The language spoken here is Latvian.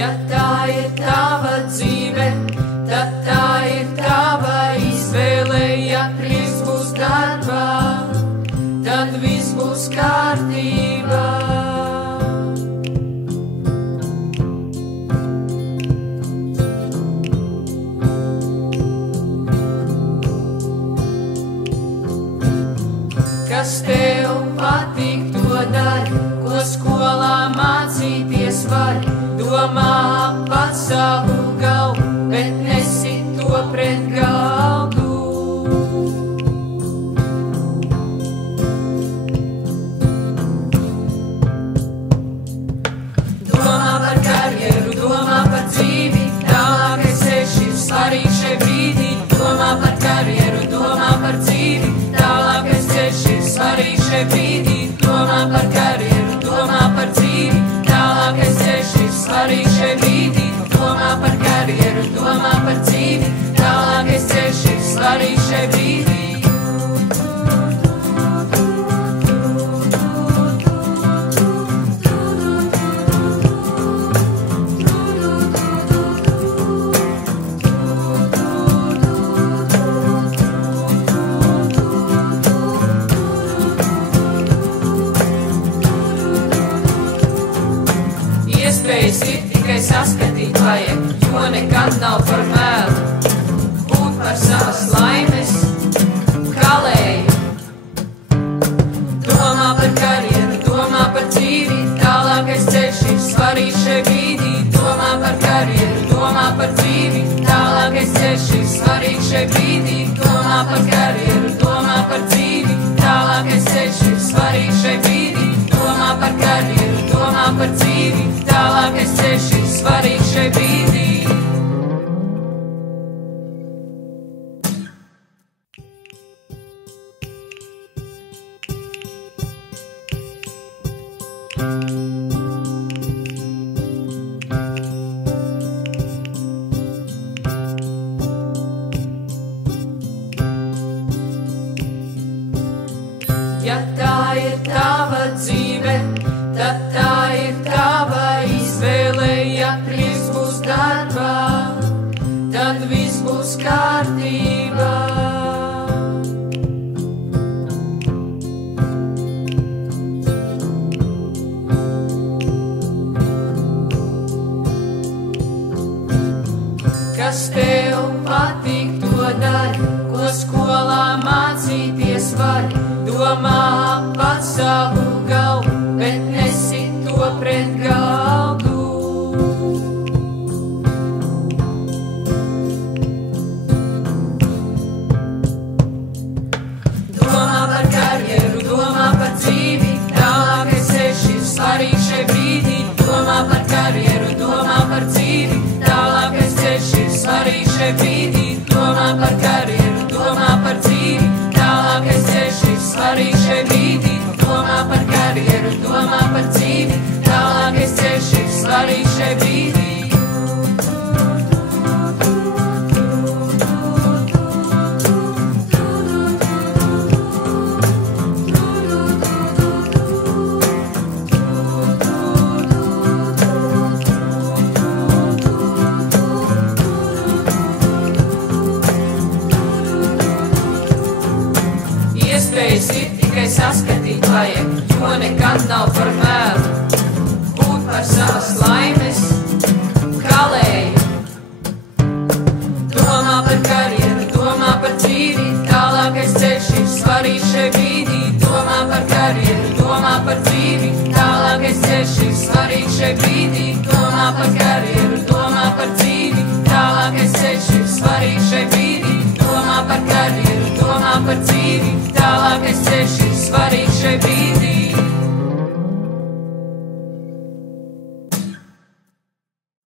Ja tā ir tava dzīve, tad tā ir tava izvēle. Ja prieks būs darbā, tad viss būs kārtībā. Kas tev patīk, to dari, ko skolā mācīties var. Domā pats savu galvu, bet nesit to pret galdu. Domā par karjeru, domā par dzīvi, tālākais ceļš ir svarīgs šai brīdī. Domā par karjeru, domā par dzīvi, tālākais ceļš ir svarīgs šai brīdī. Domā par karjeru, domā par dzīvi, tālākais ceļš ir svarīgs šai brīdī. Domā par karjeru, domā par dzīvi, tālākais ceļš ir svarīgs šai brīdī. Iespējas ir tikai saskatīt vajag, jo nekad nav par vēlu. Būt par savas laimes kalēju. Domā par karjeru, domā par dzīvi, tālākais ceļš ir svarīgs šai brīdī. Domā par karjeru, domā par dzīvi, tālākais ceļš ir svarīgs šai brīdī. Domā par karjeru, domā par dzīvi, tālākais ceļš ir svarīgs šai brīdī. Domā par karjeru, domā par dzīvi, tālākais ceļš ir svarīgs šai brīdī. Ja tā ir tava dzīve, tad tā ir tava izvēle. Ja prieks būs darbā, tad viss būs kārtībā. Kas tev patīk, to dari, ko skolā mācīties var. Domā pats savu galvu, bet nesit to pret galdu. Domā par karjeru, domā par dzīvi, tālākais ceļš ir svarīgs šai brīdī. Domā par karjeru, domā par dzīvi, tālākais ceļš ir svarīgs šai brīdī. Domā par karjeru, domā par dzīvi, tālākais ceļš ir svarīgs šai brīdī. Domā par karjeru, domā par dzīvi, tālākais ceļš ir svarīgs šai brīdī. Iespējas ir tikai saskatīt vajag, jo nekad nav par vēlu. Būt par savas laimes kalēju. Domā par karjeru, domā par dzīvi, tālākais ceļš ir svarīgs šai brīdī. Domā par karjeru, domā par dzīvi, tālākais ceļš ir svarīgs šai brīdī. Domā par karjeru, domā par dzīvi, tālākais ceļš ir svarīgs šai brīdī. Domā par karjeru, domā par dzīvi,